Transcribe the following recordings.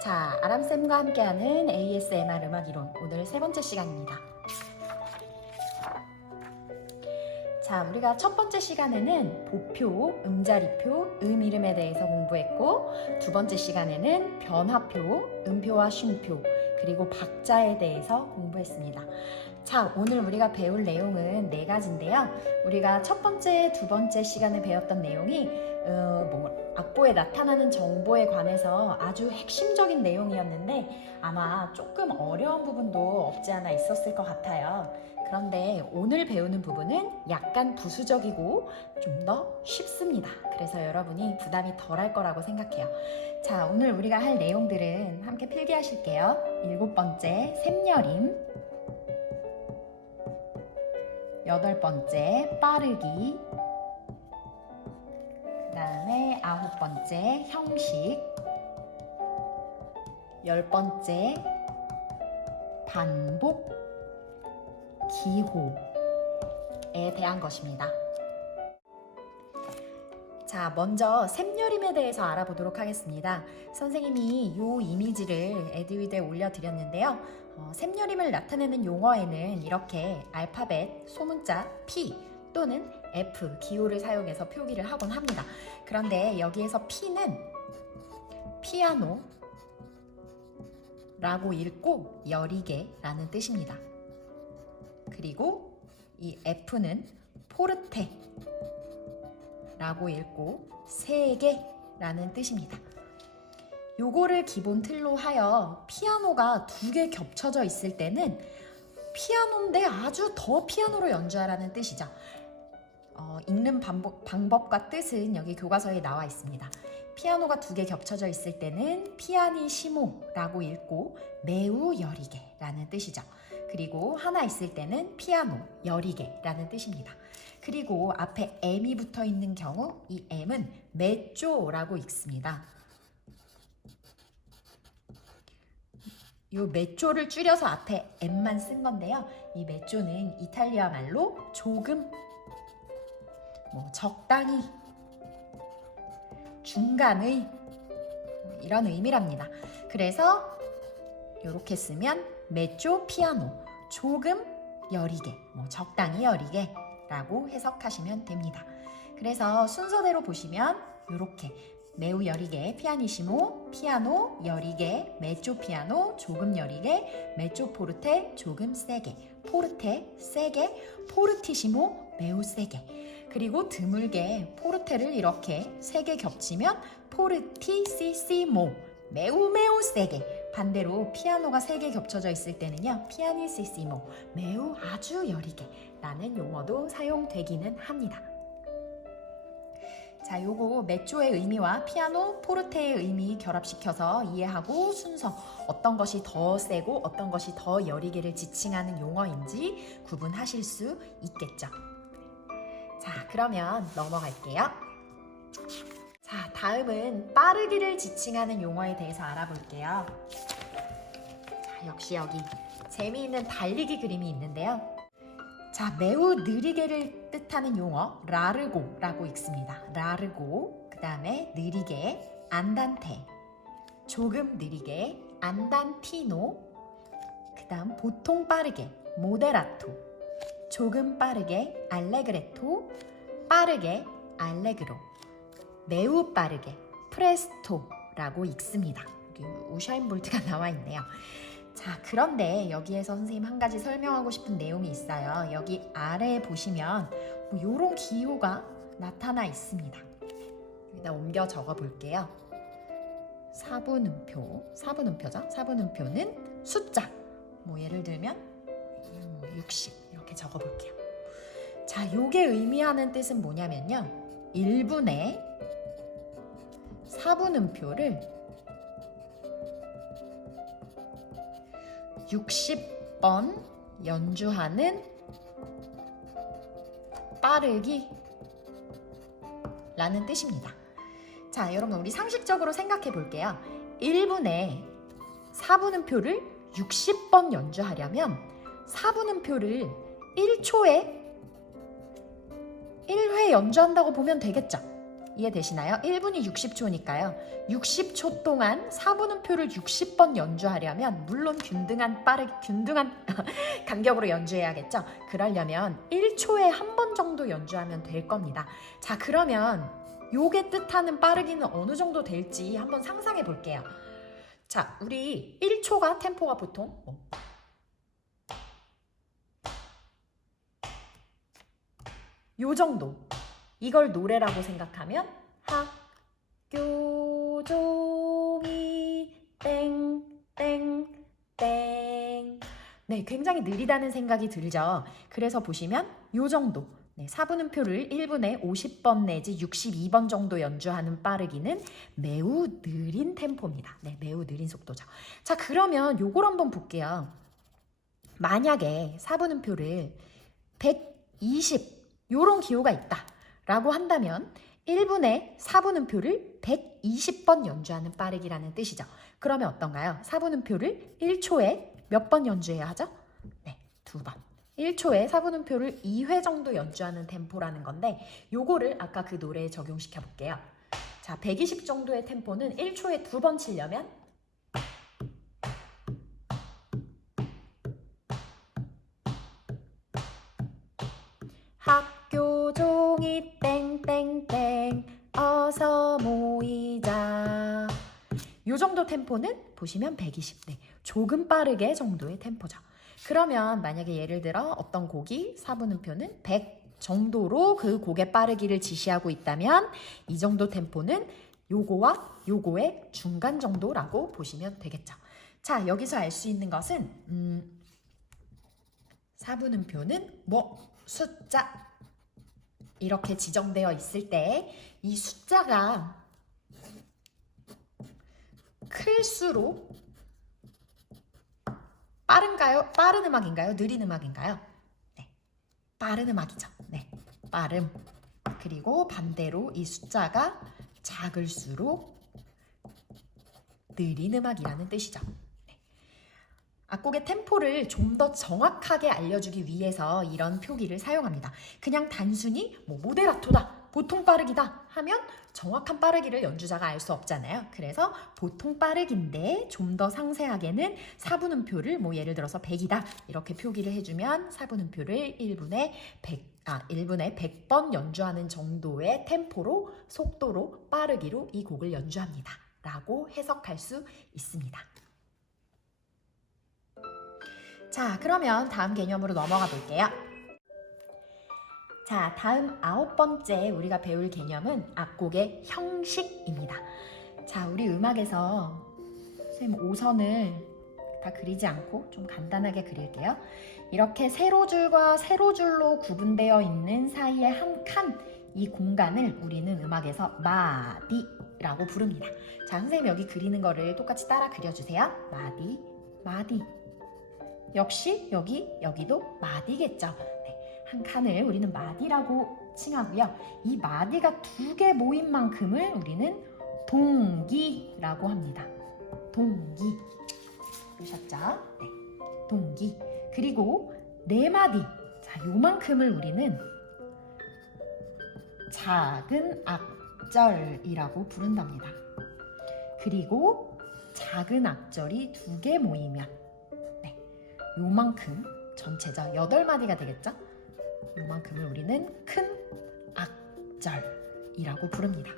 자, 아람쌤과 함께하는 ASMR 음악 이론, 오늘 세 번째 시간입니다. 자, 우리가 첫 번째 시간에는 보표, 음자리표, 이름에 대해서 공부했고, 두 번째 시간에는 변화표, 음표와 쉼표, 그리고 박자에 대해서 공부했습니다. 자, 오늘 우리가 배울 내용은 네 가지인데요. 우리가 첫 번째, 두 번째 시간에 배웠던 내용이 악보에 나타나는 정보에 관해서 아주 핵심적인 내용이었는데 아마 조금 어려운 부분도 없지 않아 있었을 것 같아요. 그런데 오늘 배우는 부분은 약간 부수적이고 좀 더 쉽습니다. 그래서 여러분이 부담이 덜할 거라고 생각해요. 자, 오늘 우리가 할 내용들은 함께 필기하실게요. 7번째, 샘여림. 8번째, 빠르기. 그 다음에 9번째, 형식. 10번째, 반복, 기호에 대한 것입니다. 자, 먼저 샘여림에 대해서 알아보도록 하겠습니다. 선생님이 이 이미지를 에듀윌드에 올려드렸는데요. 샘여림을 나타내는 용어에는 이렇게 알파벳, 소문자 P 또는 F, 기호를 사용해서 표기를 하곤 합니다. 그런데 여기에서 P는 피아노 라고 읽고 여리게 라는 뜻입니다. 그리고 이 F는 포르테 라고 읽고 세게 라는 뜻입니다. 요거를 기본 틀로 하여 피아노가 두 개 겹쳐져 있을 때는 피아노인데 아주 더 피아노로 연주하라는 뜻이죠. 읽는 방법과 뜻은 여기 교과서에 나와 있습니다. 피아노가 두 개 겹쳐져 있을 때는 피아니시모라고 읽고 매우 여리게 라는 뜻이죠. 그리고 하나 있을 때는 피아노, 여리게 라는 뜻입니다. 그리고 앞에 M이 붙어 있는 경우 이 M은 메쪼라고 읽습니다. 이 메쪼를 줄여서 앞에 M만 쓴 건데요. 이 메쪼는 이탈리아 말로 조금, 적당히, 중간의 이런 의미랍니다. 그래서 이렇게 쓰면 메쪼 피아노, 조금 여리게, 적당히 여리게 라고 해석하시면 됩니다. 그래서 순서대로 보시면 이렇게 매우 여리게, 피아니시모, 피아노, 여리게, 메쪼 피아노, 조금 여리게, 메쪼 포르테, 조금 세게, 포르테, 세게, 포르티시모, 매우 세게. 그리고 드물게 포르테를 이렇게 세게 겹치면 포르티시시모, 매우 매우 세게. 반대로 피아노가 세게 겹쳐져 있을 때는요, 피아니시시모, 매우 아주 여리게 라는 용어도 사용되기는 합니다. 자, 요거 메쪼의 의미와 피아노, 포르테의 의미 결합시켜서 이해하고 순서, 어떤 것이 더 세고 어떤 것이 더 여리게를 지칭하는 용어인지 구분하실 수 있겠죠. 자, 그러면 넘어갈게요. 자, 다음은 빠르기를 지칭하는 용어에 대해서 알아볼게요. 자, 역시 여기 재미있는 달리기 그림이 있는데요. 자, 매우 느리게를 뜻하는 용어 라르고라고 읽습니다. 라르고, 그 다음에 느리게 안단테, 조금 느리게 안단티노, 그 다음 보통 빠르게 모데라토, 조금 빠르게 알레그레토, 빠르게 알레그로, 매우 빠르게 프레스토라고 읽습니다. 여기 우샤인 볼트가 나와 있네요. 자, 그런데 여기에서 선생님 한 가지 설명하고 싶은 내용이 있어요. 여기 아래에 보시면 이런 기호가 나타나 있습니다. 여기다 옮겨 적어 볼게요. 사분음표, 사분음표죠. 사분음표는 숫자. 예를 들면 60 이렇게 적어 볼게요. 자, 요게 의미하는 뜻은 뭐냐면요. 1분에 사분음표를 60번 연주하는 빠르기 라는 뜻입니다. 자, 여러분 우리 상식적으로 생각해 볼게요. 1분에 사분음표를 60번 연주하려면 사분음표를 1초에 1회 연주한다고 보면 되겠죠. 이해되시나요? 1분이 60초니까요. 60초 동안 4분음표를 60번 연주하려면 물론 균등한 간격으로 연주해야겠죠? 그러려면 1초에 한 번 정도 연주하면 될 겁니다. 자, 그러면 요게 뜻하는 빠르기는 어느 정도 될지 한번 상상해 볼게요. 자, 우리 1초가 템포가 보통 요 정도. 이걸 노래라고 생각하면 학교 종이 땡땡땡. 네, 굉장히 느리다는 생각이 들죠. 그래서 보시면 요 정도. 네, 4분음표를 1분에 50번 내지 62번 정도 연주하는 빠르기는 매우 느린 템포입니다. 네, 매우 느린 속도죠. 자, 그러면 요걸 한번 볼게요. 만약에 4분음표를 120 요런 기호가 있다 라고 한다면 1분에 4분음표를 120번 연주하는 빠르기라는 뜻이죠. 그러면 어떤가요? 4분음표를 1초에 몇 번 연주해야 하죠? 네, 2번. 1초에 4분음표를 2회 정도 연주하는 템포라는 건데 요거를 아까 그 노래에 적용시켜 볼게요. 자, 120 정도의 템포는 1초에 2번 치려면 학교 종이 땡땡땡 어서 모이자. 요 정도 템포는 보시면 120. 네, 조금 빠르게 정도의 템포죠. 그러면 만약에 예를 들어 어떤 곡이 4분음표는 100 정도로 그 곡의 빠르기를 지시하고 있다면 이 정도 템포는 요거와 요거의 중간 정도라고 보시면 되겠죠. 자, 여기서 알 수 있는 것은 4분음표는 숫자 이렇게 지정되어 있을 때 이 숫자가 클수록 빠른가요? 빠른 음악인가요? 느린 음악인가요? 네, 빠른 음악이죠. 네, 빠름. 그리고 반대로 이 숫자가 작을수록 느린 음악이라는 뜻이죠. 네. 악곡의 템포를 좀 더 정확하게 알려주기 위해서 이런 표기를 사용합니다. 그냥 단순히 모데라토다, 보통 빠르기다 하면 정확한 빠르기를 연주자가 알 수 없잖아요. 그래서 보통 빠르기인데 좀 더 상세하게는 4분음표를 예를 들어서 100이다 이렇게 표기를 해주면 4분음표를 1분에 100번 연주하는 정도의 템포로 속도로 빠르기로 이 곡을 연주합니다 라고 해석할 수 있습니다. 자, 그러면 다음 개념으로 넘어가 볼게요. 자, 다음 9번째 우리가 배울 개념은 악곡의 형식입니다. 자, 우리 음악에서 선생님 5선을 다 그리지 않고 좀 간단하게 그릴게요. 이렇게 세로줄과 세로줄로 구분되어 있는 사이에 한 칸, 이 공간을 우리는 음악에서 마디라고 부릅니다. 자, 선생님 여기 그리는 거를 똑같이 따라 그려주세요. 마디, 마디. 역시 여기도 마디겠죠. 네, 한 칸을 우리는 마디라고 칭하고요. 이 마디가 2개 모인 만큼을 우리는 동기라고 합니다. 동기. 보셨죠? 네, 동기. 그리고 4마디. 자, 요만큼을 우리는 작은 악절이라고 부른답니다. 그리고 작은 악절이 2개 모이면 요만큼 전체죠. 8마디가 되겠죠? 요만큼을 우리는 큰 악절이라고 부릅니다.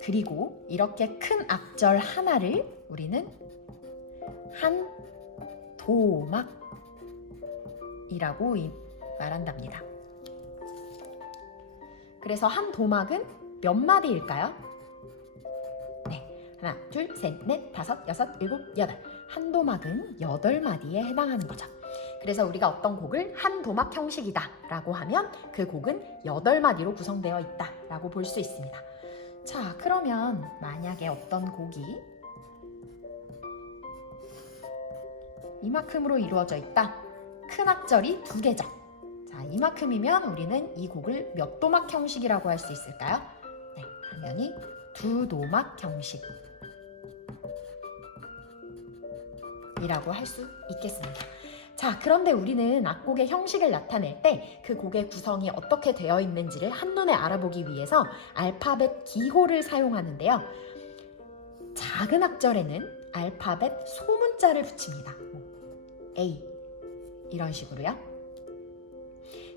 그리고 이렇게 큰 악절 하나를 우리는 한 도막이라고 말한답니다. 그래서 한 도막은 몇 마디일까요? 네, 하나, 둘, 셋, 넷, 다섯, 여섯, 일곱, 여덟. 한 도막은 8마디에 해당하는 거죠. 그래서 우리가 어떤 곡을 한 도막 형식이다 라고 하면 그 곡은 8마디로 구성되어 있다 라고 볼 수 있습니다. 자, 그러면 만약에 어떤 곡이 이만큼으로 이루어져 있다. 큰 악절이 2개죠. 자, 이만큼이면 우리는 이 곡을 몇 도막 형식이라고 할 수 있을까요? 네, 당연히 2도막 형식 이라고 할 수 있겠습니다. 자, 그런데 우리는 악곡의 형식을 나타낼 때 그 곡의 구성이 어떻게 되어 있는지를 한눈에 알아보기 위해서 알파벳 기호를 사용하는데요. 작은 악절에는 알파벳 소문자를 붙입니다. A 이런 식으로요.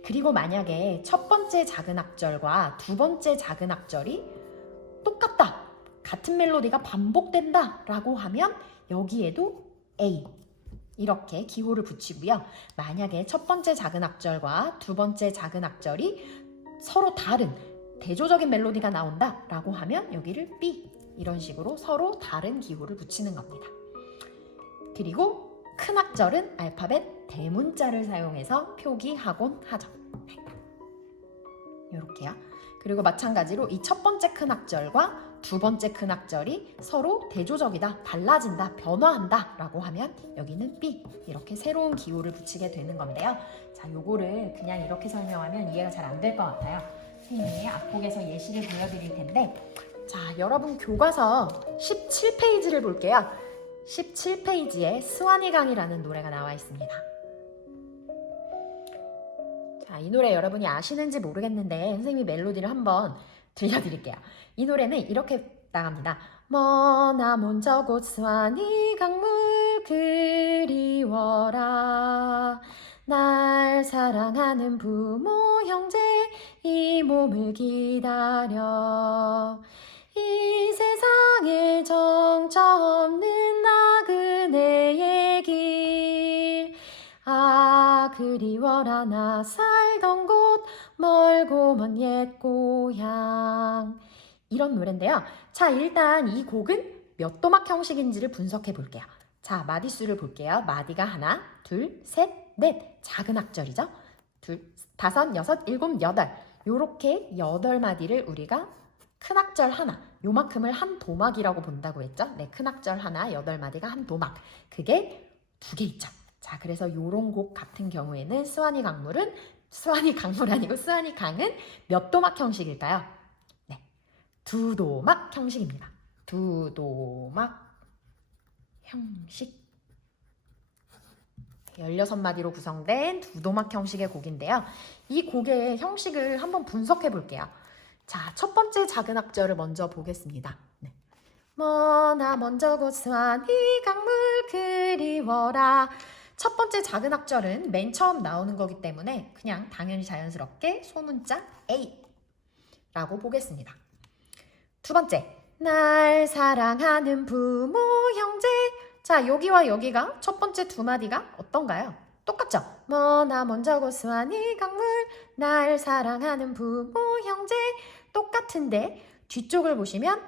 그리고 만약에 첫 번째 작은 악절과 두 번째 작은 악절이 똑같다, 같은 멜로디가 반복된다 라고 하면 여기에도 A 이렇게 기호를 붙이고요. 만약에 첫 번째 작은 악절과 두 번째 작은 악절이 서로 다른 대조적인 멜로디가 나온다 라고 하면 여기를 B 이런 식으로 서로 다른 기호를 붙이는 겁니다. 그리고 큰 악절은 알파벳 대문자를 사용해서 표기하곤 하죠. 이렇게요. 그리고 마찬가지로 이 첫 번째 큰 악절과 두 번째 큰 악절이 서로 대조적이다, 달라진다, 변화한다 라고 하면 여기는 B 이렇게 새로운 기호를 붙이게 되는 건데요. 자, 요거를 그냥 이렇게 설명하면 이해가 잘 안 될 것 같아요. 선생님이 악곡에서 예시를 보여드릴 텐데, 자, 여러분 교과서 17페이지를 볼게요. 17페이지에 스와니강이라는 노래가 나와 있습니다. 자, 이 노래 여러분이 아시는지 모르겠는데 선생님이 멜로디를 한번 들려드릴게요. 이 노래는 이렇게 나갑니다. 머나먼 저곳 스와니 강물 그리워라. 날 사랑하는 부모 형제 이 몸을 기다려. 이 세상에 정처 없는 나그네의 길. 아 그리워라 나 살던 곳 멀고 먼 옛 고향. 이런 노래인데요. 자, 일단 이 곡은 몇 도막 형식인지를 분석해 볼게요. 자, 마디수를 볼게요. 마디가 하나, 둘, 셋, 넷. 작은 악절이죠. 둘, 다섯, 여섯, 일곱, 여덟. 요렇게 8마디를 우리가 큰 악절 하나, 요만큼을 한 도막이라고 본다고 했죠. 네, 큰 악절 하나, 8마디가 한 도막. 그게 2개 있죠. 자, 그래서 요런 곡 같은 경우에는 스와니 강은 몇 도막 형식일까요? 네, 2도막 형식입니다. 2도막 형식. 16마디로 구성된 2도막 형식의 곡인데요. 이 곡의 형식을 한번 분석해 볼게요. 자, 첫 번째 작은 악절을 먼저 보겠습니다. 네. 머나먼 저곳 스와니 강물 그리워라. 첫 번째 작은 악절은 맨 처음 나오는 거기 때문에 그냥 당연히 자연스럽게 소문자 A 라고 보겠습니다. 두 번째, 날 사랑하는 부모 형제. 자, 여기와 여기가 첫 번째 2마디가 어떤가요? 똑같죠? 머나먼 저곳 스와니 강물 날 사랑하는 부모 형제. 똑같은데 뒤쪽을 보시면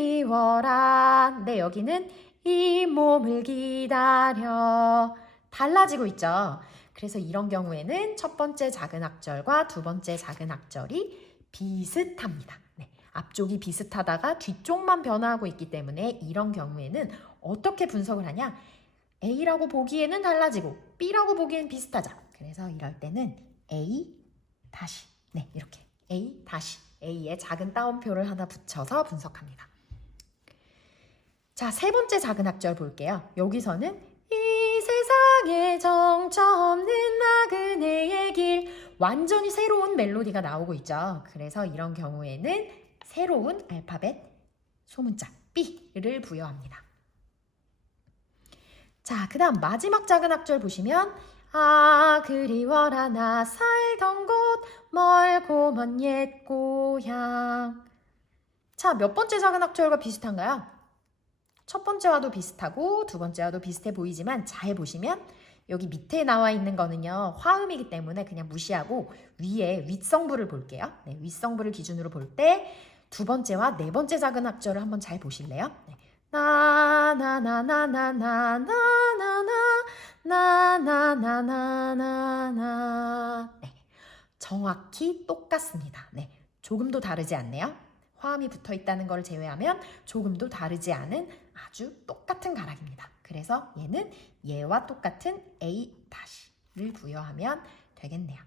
그리워라. 네, 여기는 이 몸을 기다려. 달라지고 있죠. 그래서 이런 경우에는 첫 번째 작은 악절과 두 번째 작은 악절이 비슷합니다. 네, 앞쪽이 비슷하다가 뒤쪽만 변화하고 있기 때문에 이런 경우에는 어떻게 분석을 하냐? A라고 보기에는 달라지고 B라고 보기에는 비슷하죠. 그래서 이럴 때는 A 다시, 네, 이렇게 A 다시, A에 작은 따옴표를 하나 붙여서 분석합니다. 자, 세 번째 작은 악절 볼게요. 여기서는 이 세상에 정처 없는 나그네의 길. 완전히 새로운 멜로디가 나오고 있죠. 그래서 이런 경우에는 새로운 알파벳 소문자 B를 부여합니다. 자, 그 다음 마지막 작은 악절 보시면 아 그리워라 나 살던 곳 멀고 먼 옛 고향. 자, 몇 번째 작은 악절과 비슷한가요? 첫 번째와도 비슷하고 두 번째와도 비슷해 보이지만 잘 보시면 여기 밑에 나와 있는 거는요 화음이기 때문에 그냥 무시하고 위에 윗성부를 볼게요. 네, 윗성부를 기준으로 볼 때 두 번째와 네 번째 작은 악절을 한번 잘 보실래요? 네. 나나나나나나나나나나나나나나. 네, 정확히 똑같습니다. 네, 조금도 다르지 않네요. 화음이 붙어 있다는 걸 제외하면 조금도 다르지 않은 아주 똑같은 가락입니다. 그래서 얘는 얘와 똑같은 A-를 부여하면 되겠네요.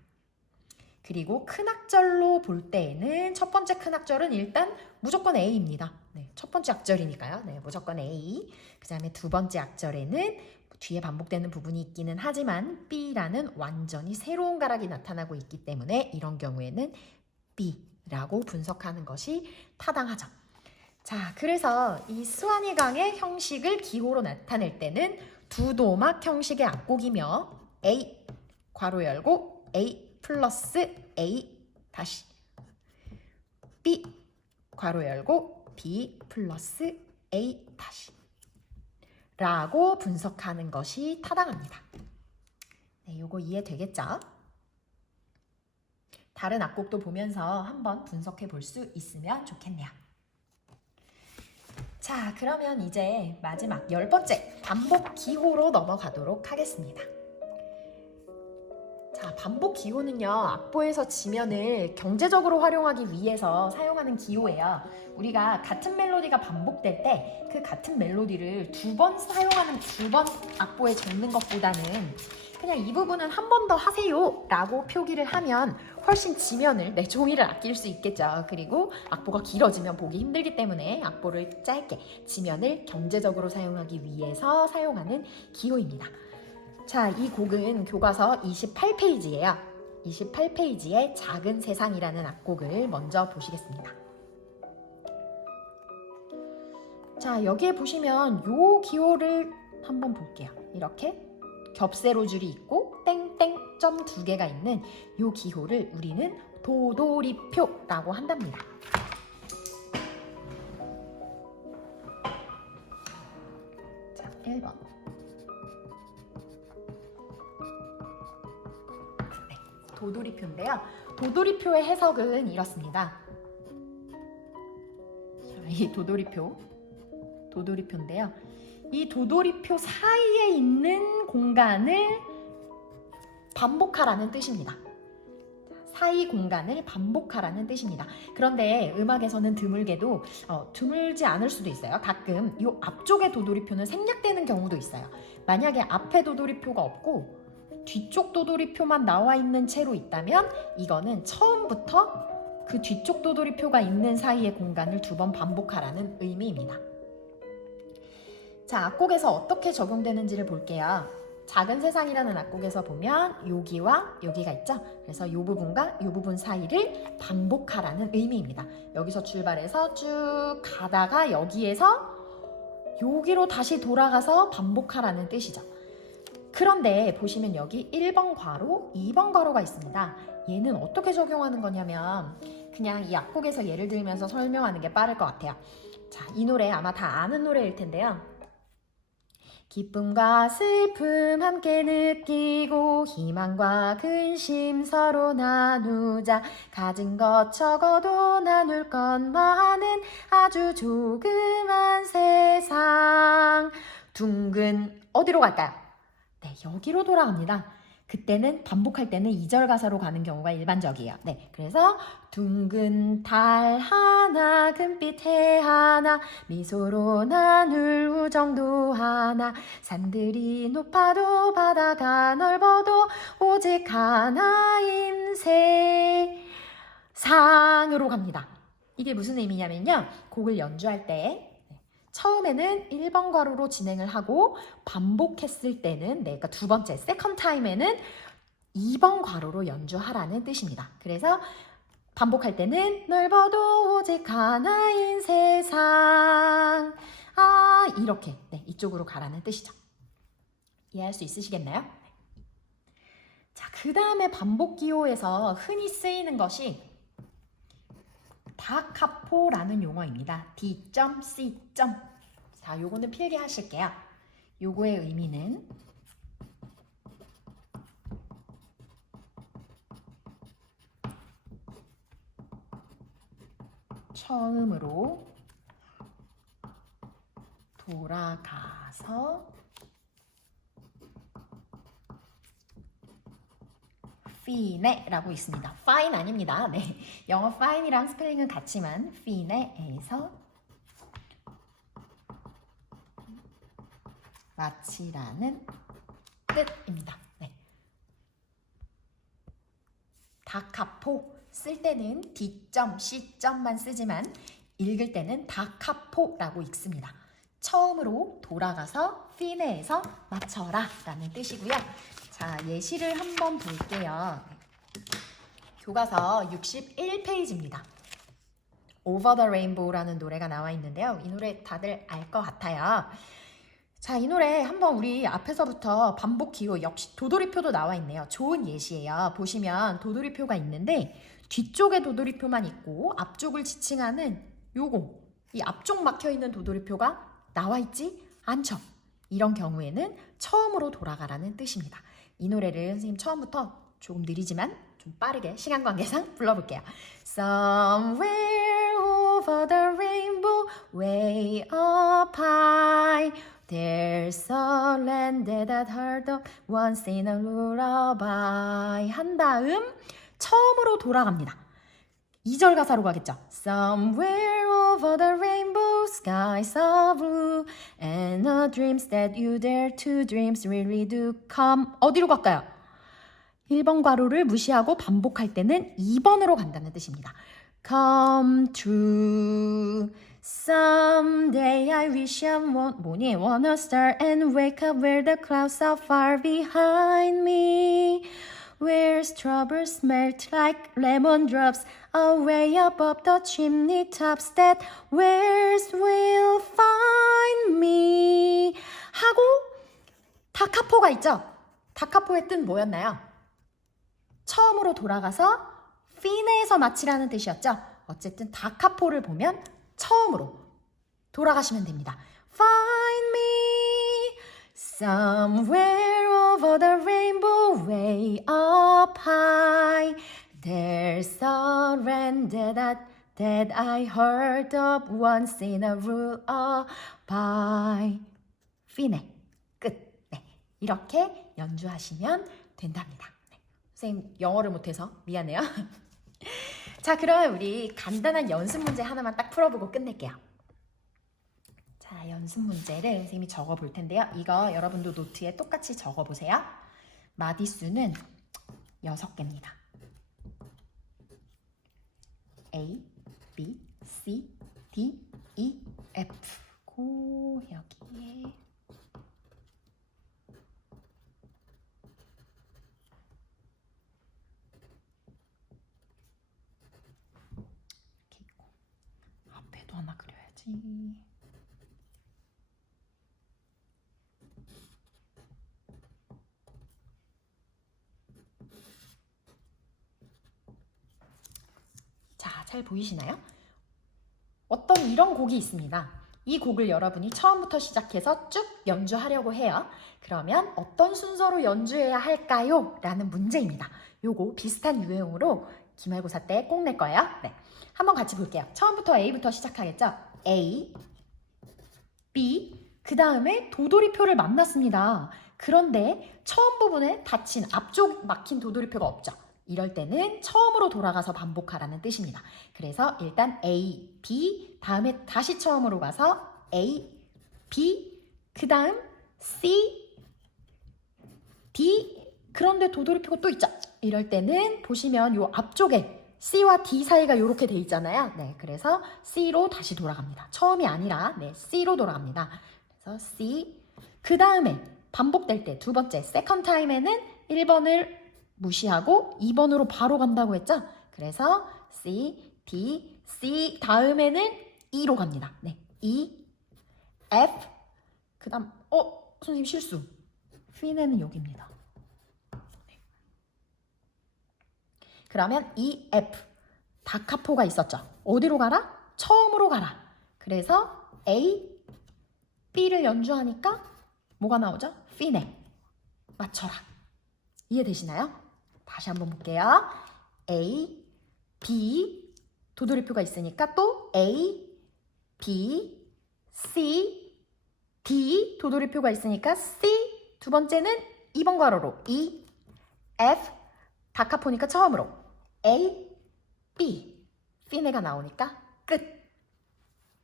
그리고 큰 악절로 볼 때에는 첫 번째 큰 악절은 일단 무조건 A입니다. 네, 첫 번째 악절이니까요. 네, 무조건 A. 그 다음에 두 번째 악절에는 뒤에 반복되는 부분이 있기는 하지만 B라는 완전히 새로운 가락이 나타나고 있기 때문에 이런 경우에는 B라고 분석하는 것이 타당하죠. 자, 그래서 이 스와니강의 형식을 기호로 나타낼 때는 두 도막 형식의 앞곡이며 A 괄호 열고 A 플러스 A 다시 B 괄호 열고 B 플러스 A 다시 라고 분석하는 것이 타당합니다. 네, 요거 이해되겠죠? 다른 악곡도 보면서 한번 분석해 볼 수 있으면 좋겠네요. 자, 그러면 이제 마지막 10번째 반복 기호로 넘어가도록 하겠습니다. 자, 반복 기호는요, 악보에서 지면을 경제적으로 활용하기 위해서 사용하는 기호예요. 우리가 같은 멜로디가 반복될 때 그 같은 멜로디를 두 번 사용하는, 두 번 악보에 적는 것보다는 그냥 이 부분은 한 번 더 하세요 라고 표기를 하면 훨씬 지면을, 종이를 아낄 수 있겠죠. 그리고 악보가 길어지면 보기 힘들기 때문에 악보를 짧게, 지면을 경제적으로 사용하기 위해서 사용하는 기호입니다. 자, 이 곡은 교과서 28페이지예요. 28페이지에 작은 세상이라는 악곡을 먼저 보시겠습니다. 자, 여기에 보시면 요 기호를 한번 볼게요. 이렇게 겹세로 줄이 있고 땡땡 점 2개가 있는 요 기호를 우리는 도도리표라고 한답니다. 자, 1번. 도돌이표인데요. 도돌이표의 해석은 이렇습니다. 이 도돌이표인데요. 이 도돌이표 사이에 있는 공간을 반복하라는 뜻입니다. 사이 공간을 반복하라는 뜻입니다. 그런데 음악에서는 드물게도 드물지 않을 수도 있어요. 가끔 이 앞쪽의 도돌이표는 생략되는 경우도 있어요. 만약에 앞에 도돌이표가 없고 뒤쪽 도돌이표만 나와 있는 채로 있다면 이거는 처음부터 그 뒤쪽 도돌이표가 있는 사이의 공간을 2번 반복하라는 의미입니다. 자, 악곡에서 어떻게 적용되는지를 볼게요. 작은 세상이라는 악곡에서 보면 여기와 여기가 있죠. 그래서 이 부분과 이 부분 사이를 반복하라는 의미입니다. 여기서 출발해서 쭉 가다가 여기에서 여기로 다시 돌아가서 반복하라는 뜻이죠. 그런데 보시면 여기 1번 괄호, 2번 괄호가 있습니다. 얘는 어떻게 적용하는 거냐면 그냥 이 악곡에서 예를 들면서 설명하는 게 빠를 것 같아요. 자, 이 노래 아마 다 아는 노래일 텐데요. 기쁨과 슬픔 함께 느끼고 희망과 근심 서로 나누자. 가진 것 적어도 나눌 것 많은 아주 조그만 세상. 둥근 어디로 갈까요? 네, 여기로 돌아갑니다. 그때는 반복할 때는 2절 가사로 가는 경우가 일반적이에요. 네, 그래서 둥근 달 하나 금빛 해 하나 미소로 나눌 우정도 하나 산들이 높아도 바다가 넓어도 오직 하나인 세상으로 갑니다. 이게 무슨 의미냐면요. 곡을 연주할 때 처음에는 1번 괄호로 진행을 하고 반복했을 때는 그러니까 두 번째 세컨 타임에는 2번 괄호로 연주하라는 뜻입니다. 그래서 반복할 때는 넓어도 오직 하나인 세상 이렇게 이쪽으로 가라는 뜻이죠. 이해할 수 있으시겠나요? 자, 그 다음에 반복 기호에서 흔히 쓰이는 것이 다카포라는 용어입니다. D.C. 자, 요거는 필기하실게요. 요거의 의미는 처음으로 돌아가서 fine라고 있습니다. fine 아닙니다. 네, 영어 fine이랑 스펠링은 같지만 fine에서 마치라는 뜻입니다. 네. 다카포 쓸 때는 D.C.만 쓰지만 읽을 때는 다카포라고 읽습니다. 처음으로 돌아가서 피네에서 맞춰라 라는 뜻이고요. 자, 예시를 한번 볼게요. 교과서 61페이지입니다. Over the Rainbow라는 노래가 나와 있는데요. 이 노래 다들 알 것 같아요. 자, 이 노래 한번 우리 앞에서부터 반복 기호, 역시 도돌이표도 나와 있네요. 좋은 예시예요. 보시면 도돌이표가 있는데 뒤쪽에 도돌이표만 있고 앞쪽을 지칭하는 요거, 이 앞쪽 막혀있는 도돌이표가 나와 있지 않죠. 이런 경우에는 처음으로 돌아가라는 뜻입니다. 이 노래를 선생님 처음부터 조금 느리지만 좀 빠르게 시간 관계상 불러볼게요. Somewhere over the rainbow, way up high, there's a land that I'd heard of once in a lullaby. 한 다음 처음으로 돌아갑니다. 2절 가사로 가겠죠. Somewhere over the rainbow, skies are blue, and the dreams that you dare to dreams really do come. 어디로 갈까요? 1번 괄호를 무시하고 반복할 때는 2번으로 간다는 뜻입니다. Come true. Someday I wish I wanna start and wake up where the clouds are far behind me. Where strawberries melt like lemon drops away above the chimney tops, that where's will find me. 하고 다카포가 있죠. 다카포의 뜻 뭐였나요? 처음으로 돌아가서 피네에서 마치라는 뜻이었죠. 어쨌든 다카포를 보면 처음으로 돌아가시면 됩니다. Find me somewhere over the rainbow, way up high. There's a land that I heard of once in a lullaby. 피네 끝. 네, 이렇게 연주하시면 된답니다. 네, 선생님 영어를 못해서 미안해요. 자, 그럼 우리 간단한 연습 문제 하나만 딱 풀어보고 끝낼게요. 자, 연습 문제를 선생님이 적어 볼 텐데요. 이거 여러분도 노트에 똑같이 적어 보세요. 마디수는 6개입니다. A, B, C, D, E, F. 고 여기에 이렇게 있고 앞에도 하나 그려야지. 자, 잘 보이시나요? 어떤 이런 곡이 있습니다. 이 곡을 여러분이 처음부터 시작해서 쭉 연주하려고 해요. 그러면 어떤 순서로 연주해야 할까요? 라는 문제입니다. 요거 비슷한 유형으로 기말고사 때 꼭 낼 거예요. 네, 한번 같이 볼게요. 처음부터 A부터 시작하겠죠? A, B, 그 다음에 도돌이표를 만났습니다. 그런데 처음 부분에 닫힌 앞쪽 막힌 도돌이표가 없죠. 이럴 때는 처음으로 돌아가서 반복하라는 뜻입니다. 그래서 일단 A, B, 다음에 다시 처음으로 가서 A, B, 그 다음 C, D, 그런데 도돌이표가 또 있죠. 이럴 때는 보시면 요 앞쪽에 C와 D 사이가 이렇게 돼 있잖아요. 네, 그래서 C로 다시 돌아갑니다. 처음이 아니라 네, C로 돌아갑니다. 그래서 C, 그 다음에 반복될 때 두 번째 세컨드 타임에는 1번을 무시하고 2번으로 바로 간다고 했죠? 그래서 C, D, C 다음에는 E로 갑니다. 네, E, F, 그 다음 선생님 실수. 피네는 여기입니다. 네. 그러면 E, F 다카포가 있었죠? 어디로 가라? 처음으로 가라. 그래서 A, B를 연주하니까 뭐가 나오죠? 피네. 맞춰라. 이해되시나요? 다시 한번 볼게요. A, B, 도돌이표가 있으니까 또 A, B, C, D, 도돌이표가 있으니까 C, 두 번째는 2번 괄호로 E, F, 다카포니까 처음으로 A, B, 피네가 나오니까 끝.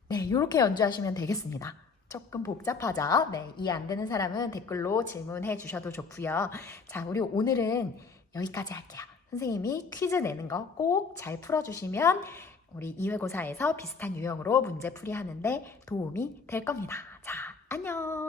네, 이렇게 연주하시면 되겠습니다. 조금 복잡하죠? 네, 이해 안 되는 사람은 댓글로 질문해 주셔도 좋고요. 자, 우리 오늘은 여기까지 할게요. 선생님이 퀴즈 내는 거 꼭 잘 풀어주시면 우리 2회고사에서 비슷한 유형으로 문제 풀이 하는데 도움이 될 겁니다. 자, 안녕.